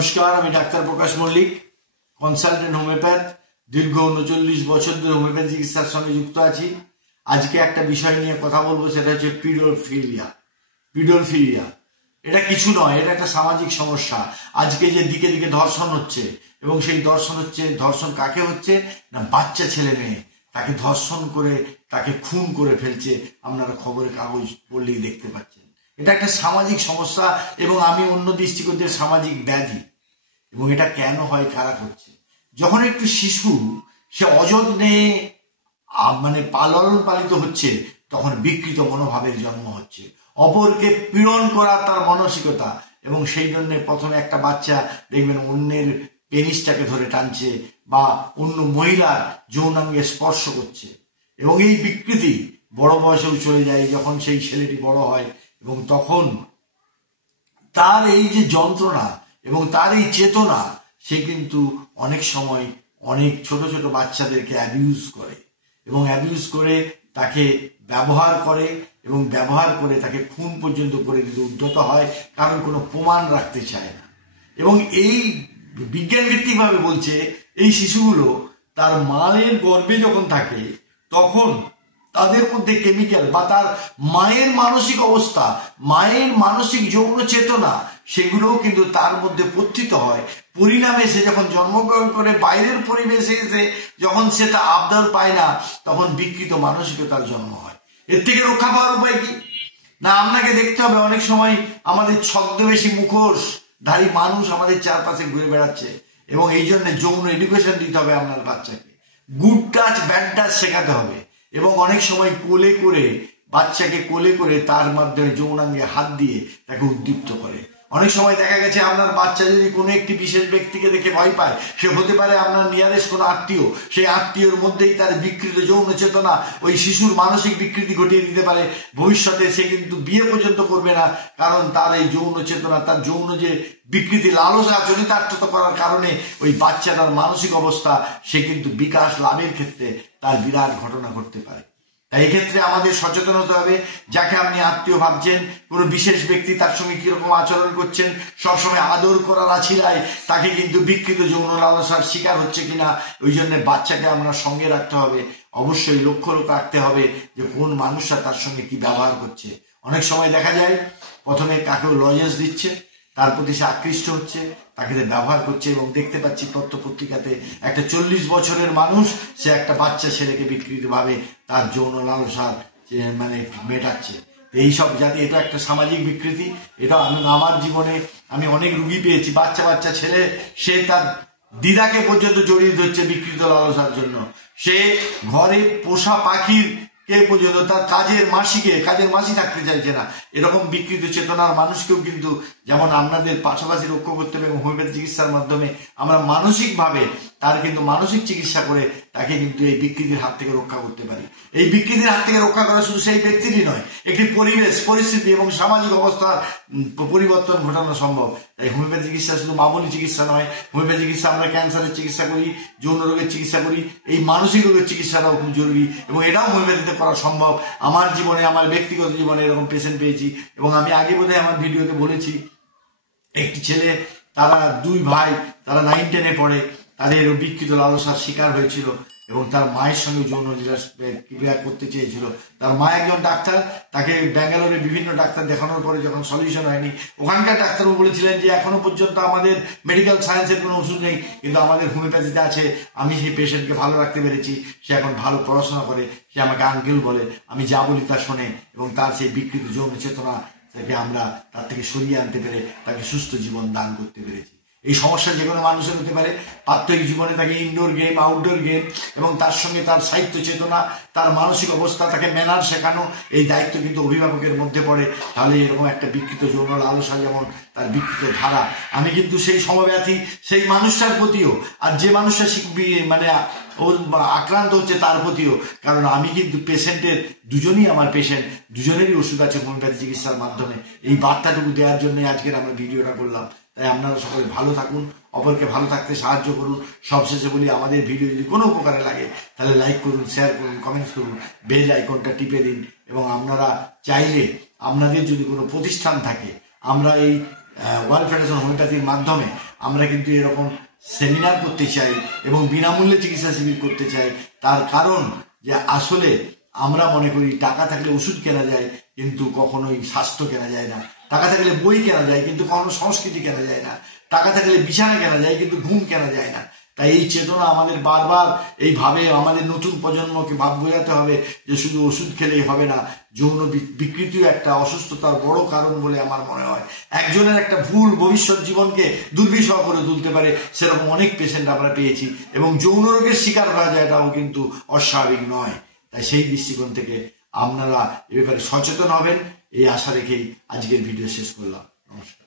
নমস্কার, আমি ডাক্তার প্রকাশ Mallick, consultant homeopath. দীর্ঘ 39 বছর ধরে হোমিওপ্যাথি চিকিৎসার সঙ্গে যুক্ত আছি। আজকে একটা বিষয় নিয়ে কথা বলবো, সেটা হচ্ছে পিডোফিলিয়া। এটা কিছু নয়, এটা একটা সামাজিক সমস্যা। আজকে যে দিকে দিকে ধর্ষণ হচ্ছে, এবং সেই ধর্ষণ কাকে হচ্ছে না, বাচ্চা ছেলে মেয়ে তাকে ধর্ষণ করে তাকে খুন করে ফেলছে। আপনারা খবরের কাগজ পড়লেই দেখতে পাচ্ছেন। এটা একটা সামাজিক সমস্যা, এবং আমি অন্য দৃষ্টিকোণের সামাজিক ব্যাধি। এবং এটা কেন হয়, কারা করছে? যখন একটু শিশু সে অযত্নে লালন পালিত হচ্ছে, তখন বিকৃত মনোভাবের জন্ম হচ্ছে, অপরকে পীড়ন করা তার মানসিকতা। এবং সেই জন্য প্রথমে একটা বাচ্চা দেখবেন অন্যের পেনিসটাকে ধরে টানছে, বা অন্য মহিলার যৌনাঙ্গে স্পর্শ করছে। এবং এই বিকৃতি বড় বয়সেও চলে যায়, যখন সেই ছেলেটি বড় হয়। এবং তখন তার এই যে যন্ত্রণা এবং তার এই চেতনা, সে কিন্তু অনেক সময় অনেক ছোট ছোট বাচ্চাদেরকে অ্যাবিউজ করে, এবং অ্যাবিউজ করে তাকে ব্যবহার করে, এবং ব্যবহার করে তাকে খুন পর্যন্ত করে দিতে উদ্যত হয়, কারণ কোনো প্রমাণ রাখতে চায় না। এবং এই বিজ্ঞান ভিত্তিকভাবে বলছে, এই শিশুগুলো তার মায়ের গর্ভে যখন থাকে, তখন তাদের মধ্যে কেমিক্যাল বা তার মায়ের মানসিক অবস্থা, মায়ের মানসিক যৌন চেতনা, সেগুলোও কিন্তু তার মধ্যে পতিত হয়। পরিণামে সে যখন জন্মগ্রহণ করে বাইরের পরিবেশে এসে যখন সে তা আবদার পায় না, তখন বিকৃত মানসিকতার জন্ম হয়। এর থেকে রক্ষা পাওয়ার উপায় কি? না, আপনাকে দেখতে হবে অনেক সময় আমাদের ছদ্মবেশী মুখোশধারী মানুষ আমাদের চারপাশে ঘুরে বেড়াচ্ছে, এবং এই জন্য যৌন এডুকেশন দিতে হবে আপনার বাচ্চাকে। গুড টাচ ব্যাড টাচ শেখাতে হবে, এবং অনেক সময় বাচ্চাকে কোলে করে তার মাধ্যমে যৌনাঙ্গে হাত দিয়ে তাকে উদ্দীপ্ত করে। অনেক সময় দেখা গেছে আপনার বাচ্চা যদি কোনো একটি বিশেষ ব্যক্তিকে দেখে ভয় পায়, সে হতে পারে আপনার নিয়ারেস্ট কোনো আত্মীয়। সেই আত্মীয়র মধ্যেই তার বিকৃত যৌন চেতনা ওই শিশুর মানসিক বিকৃতি ঘটিয়ে দিতে পারে। ভবিষ্যতে সে কিন্তু বিয়ে পর্যন্ত করবে না, কারণ তার এই যৌন চেতনা, তার যৌন যে বিকৃতি, লালসা চরিতার্থতা করার কারণে ওই বাচ্চাটার মানসিক অবস্থা, সে কিন্তু বিকাশ লাভের ক্ষেত্রে তার বিরাট ঘটনা ঘটতে পারে। তাই এক্ষেত্রে আমাদের সচেতন হতে হবে। যাকে আপনি আত্মীয় ভাবছেন, কোনো বিশেষ ব্যক্তি, তার সঙ্গে কিরকম আচরণ করছেন, সবসময় আদর করার আছিলায় তাকে কিন্তু বিকৃত যৌন লালসার শিকার হচ্ছে কিনা, ওই জন্য বাচ্চাকে আমরা সঙ্গে রাখতে হবে। অবশ্যই লক্ষ্য রাখতে হবে যে কোন মানুষরা তার সঙ্গে কি ব্যবহার করছে। অনেক সময় দেখা যায় প্রথমে কাকেও লজেন্স দিচ্ছে, তার প্রতি সে আকৃষ্ট হচ্ছে, তাকে ব্যবহার করছে, এবং দেখতে পাচ্ছি পত্র পত্রিকাতে একটা 40 বছরের মানুষ, সে একটা বাচ্চা ছেলেকে বিকৃতভাবে তার যৌন লালসার মেটাচ্ছে। এইসব জাতি, এটা একটা সামাজিক বিকৃতি। এটা আমার জীবনে আমি অনেক রুগী পেয়েছি, বাচ্চা ছেলে, সে তার দিদাকে পর্যন্ত জড়িয়ে ধরছে বিকৃত লালসার জন্য। সে ঘরে পোষা পাখির কে পর্যন্ত তার কাজের মাসি থাকতে চাইছে না। এরকম বিকৃত চেতনার মানুষকেও কিন্তু যেমন আপনাদের পাশাপাশি রক্ষা করতে হবে, এবং হোমিওপ্যাথি চিকিৎসার মাধ্যমে আমরা মানসিকভাবে তার কিন্তু মানসিক চিকিৎসা করে তাকে কিন্তু এই বিকৃতির হাত থেকে রক্ষা করতে পারি। এই বিকৃতির হাত থেকে রক্ষা করা শুধু সেই ব্যক্তিরই নয়, একটি পরিবেশ, পরিস্থিতি এবং সামাজিক অবস্থার পরিবর্তন ঘটানো সম্ভব। তাই হোমিওপ্যাথি চিকিৎসা শুধু মামুলি চিকিৎসা নয়। হোমিওপ্যাথি চিকিৎসা আমরা ক্যান্সারের চিকিৎসা করি, যৌন রোগের চিকিৎসা করি, এই মানসিক রোগের চিকিৎসাটাও খুব জরুরি, এবং এটাও হোমিওপ্যাথিতে করা সম্ভব। আমার জীবনে, আমার ব্যক্তিগত জীবনে এরকম পেশেন্ট পেয়েছি, এবং আমি আগে বোধহয় আমার ভিডিওতে বলেছি, একটি ছেলে, তারা 2 ভাই, তারা 9-10-এ পড়ে, তাদের বিকৃত লালসার শিকার হয়েছিল, এবং তার মায়ের সঙ্গে যৌন ক্রিয়া করতে চেয়েছিল। তার মা একজন ডাক্তার, তাকে ব্যাঙ্গালোরে বিভিন্ন ডাক্তার দেখানোর পরে যখন সলিউশন হয়নি, ওখানকার ডাক্তারও বলেছিলেন যে এখনো পর্যন্ত আমাদের মেডিকেল সায়েন্সের কোনো ওষুধ নেই, কিন্তু আমাদের হোমিওপ্যাথিতে আছে। আমি সেই পেশেন্টকে ভালো রাখতে পেরেছি, সে এখন ভালো পড়াশোনা করে, সে আমাকে আঙ্কেল বলে, আমি যা বলি তা শোনে, এবং তার সেই বিকৃত যৌন চেতনা তাকে আমরা তার থেকে সরিয়ে আনতে পেরে তাকে সুস্থ জীবন দান করতে পেরেছি। এই সমস্যা যে কোনো মানুষের হতে পারে। প্রাত্যহিক জীবনে তাকে ইনডোর গেম, আউটডোর গেম, এবং তার সঙ্গে তার সাহিত্য চেতনা, তার মানসিক অবস্থা, তাকে ম্যানার শেখানো, এই দায়িত্ব কিন্তু অভিভাবকের মধ্যে পড়ে। তাহলে এরকম একটা বিকৃত যৌন লালসা, যেমন তার বিকৃত ধারা, আমি কিন্তু সেই সমব্যথী সেই মানুষটার প্রতিও, আর যে মানুষটা ওর আক্রান্ত হচ্ছে তার প্রতিও। কারণ আমি কিন্তু পেশেন্টের, দুজনই আমার পেশেন্ট, দুজনেরই ওষুধ আছে হোমিওপ্যাথি চিকিৎসার মাধ্যমে। এই বার্তাটুকু দেওয়ার জন্য আজকের আমরা ভিডিওটা করলাম। তাই আপনারা সকলে ভালো থাকুন, অপরকে ভালো থাকতে সাহায্য করুন। সবশেষে বলি, আমাদের ভিডিও যদি কোনো উপকারে লাগে তাহলে লাইক করুন, শেয়ার করুন, কমেন্টস করুন, বেল আইকনটা টিপে দিন। এবং আপনারা চাইলে, আপনাদের যদি কোনো প্রতিষ্ঠান থাকে, আমরা এই ওয়ার্ল্ড ফেডারেশন হোমিওপ্যাথির মাধ্যমে আমরা কিন্তু এরকম সেমিনার করতে চাই এবং বিনামূল্যে চিকিৎসা শিবির করতে চাই। তার কারণ যে আসলে আমরা মনে করি টাকা থাকলে ওষুধ কেনা যায়, কিন্তু কখনোই স্বাস্থ্য কেনা যায় না। টাকা থাকলে বই কেনা যায়, কিন্তু কখনো সংস্কৃতি কেনা যায় না। টাকা থাকলে বিছানা কেনা যায়, কিন্তু ঘুম কেনা যায় না। তাই এই চেতনা আমাদের বারবার এইভাবে আমাদের নতুন প্রজন্মকে ভাব বোঝাতে হবে যে শুধু ওষুধ খেলেই হবে না। যৌন বিকৃতিও একটা অসুস্থতার বড় কারণ বলে আমার মনে হয়। একজনের একটা ভুল ভবিষ্যৎ জীবনকে দুর্বিষহ করে তুলতে পারে, সেরকম অনেক পেশেন্ট আমরা পেয়েছি। এবং যৌন রোগের শিকার হওয়া যায়, এটাও কিন্তু অস্বাভাবিক নয়। তাই সেই দৃষ্টিকোণ থেকে আপনারা এ ব্যাপারে সচেতন হবেন, এই আশা রেখেই আজকের ভিডিও শেষ করলাম। নমস্কার।